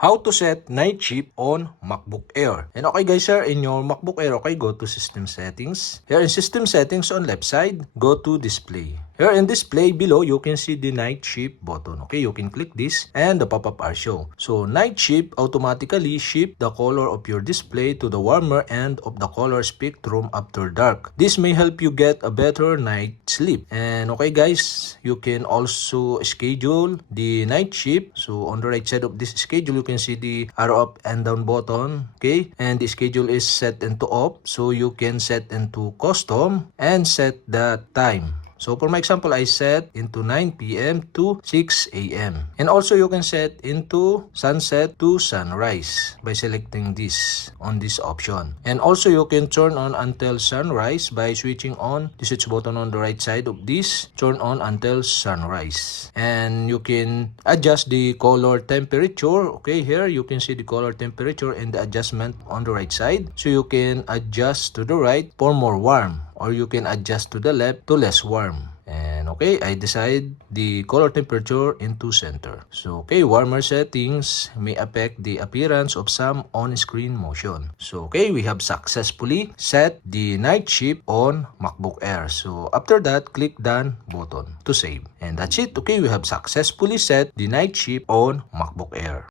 How to set night shift on MacBook Air. And okay guys, here in your MacBook Air, okay, go to System Settings. Here in System Settings on left side, go to Display. Here in Display below, you can see the night shift button. Okay, you can click this and the pop-up are show. So night shift automatically shift the color of your display to the warmer end of the color spectrum after dark. This may help you get a better night sleep. And okay guys, you can also schedule the night shift. So on the right side of this schedule, you can see the arrow up and down button. Okay, and the schedule is set into off, so you can set into custom and set the time. So for my example, I set into 9 p.m. to 6 a.m. And also you can set into sunset to sunrise by selecting this on this option. And also you can turn on until sunrise by switching on the switch button on the right side of this, turn on until sunrise. And you can adjust the color temperature. Okay, here you can see the color temperature and the adjustment on the right side. So you can adjust to the right for more warm, or you can adjust to the left to less warm. And okay, I decide the color temperature into center. So okay, warmer settings may affect the appearance of some on-screen motion. So okay, we have successfully set the night shift on MacBook Air. So after that, click done button to save. And that's it. Okay, we have successfully set the night shift on MacBook Air.